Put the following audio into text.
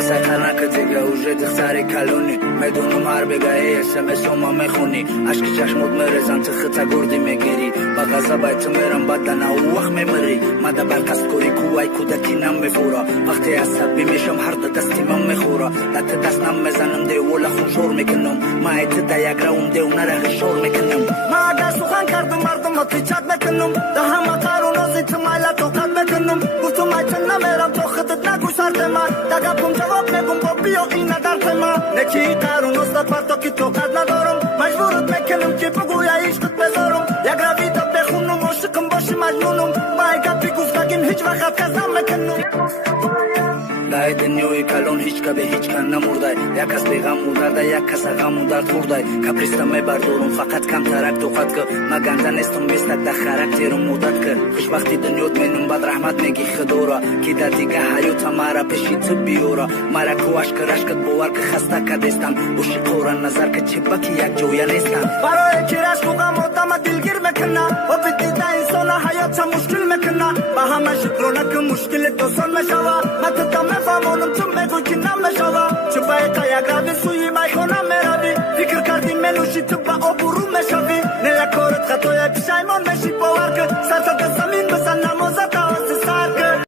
مسای خرنک دیگه уже دختری کلونی میدونم هر بگاهی اسمس ما میخونی عشق چشمت میرزن تو خطا گردی میگیری با غضب تو میرم بدن او وقت میمری مده برقصد کوری کوای کودکی نمیفورا وقتی عصبی میشم هر دستی من میخورا دست دست نمیزنم دیولا خون شور میکنم ما ایت دیگ راوم دیو نره شور میکنم ما اگر سخن کردم مردم ها تیچت میکنم ده همه قرون ازیت مایلا توقت میکنم گفتم ایت نمیرم تو خودت نگو سرد من دگه پم جواب میگم با بیا این درد من نکی قرون ازد پرتا که توقت ندارم مجبورت میکنم که بگوی عشقت بذارم یک رویده بخونم عاشقم باشی مجنونم ما اگر بی گفتگیم هیچ وقت کزم میکنم لای دنیوی کلون هیچ که به هیچ کن نمورده یک کس بیغم مودرده یک کس غم مودرد خورده کپریستم میبردورم فقط کم ترک دوقت که ما گنده نیستم بیستک ده خرکتیرم مودت که خوش وقتی دنیوت مینم بد رحمت میگی خدورا که در دیگه حیوت مرا پیشی تو بیورا مرا کوش کرشکت باور که خسته کدیستن بوشی قورن نظر که چی بکی یک جویا نیستن برای که رشق و غم آدم دلگیر میکنه و بدیده انسان حیات چه مشکل میکنه با همه شکرونه که مشکل دوستان میشوه متدم فهمونم تو میگوی که نمیشوه چه باید یک روی سوی میخونه میروی فکر کردی منوشی تو با آبرو میشوی نه کارت خطای پشایمان میشی باور که سرت